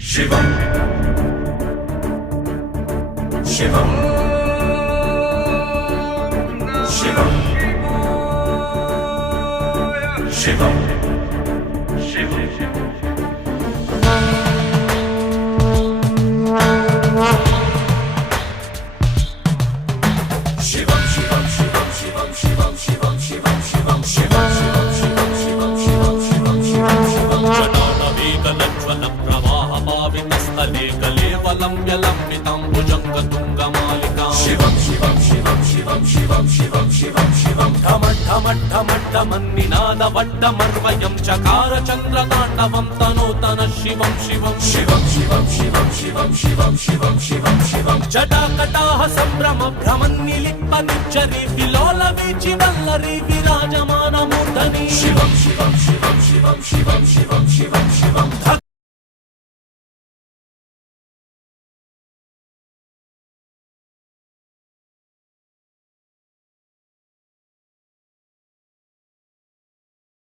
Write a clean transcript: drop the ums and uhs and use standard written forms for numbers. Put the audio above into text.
शिवं शिवं शिवं शिवं शिवं जटाटवीकलज्ज्वलप्रवाहपावितस्थले कलेवलम्ब्य लम्बिताम्बुजङ्गतुङ्गमालिकाम् शिवं शिवं शिवं शिवं शिवं शिवं शिवं शिवं ढमढमढमढमन्निनादवड्डमर्वयं चकार चन्द्रताण्डवं तनोतन शिवं शिवं शिवं शिवं शिवं शिवं शिवं शिवं शिवं शिवं जटाकटाः सम्भ्रम भ्रमन्निलिप्पनिच्चरी विलोलवीचि वल्लरी विराजमानमूर्धनि शिवं शिवं शिवं शिवं शिवं शिवं शिवं शिवं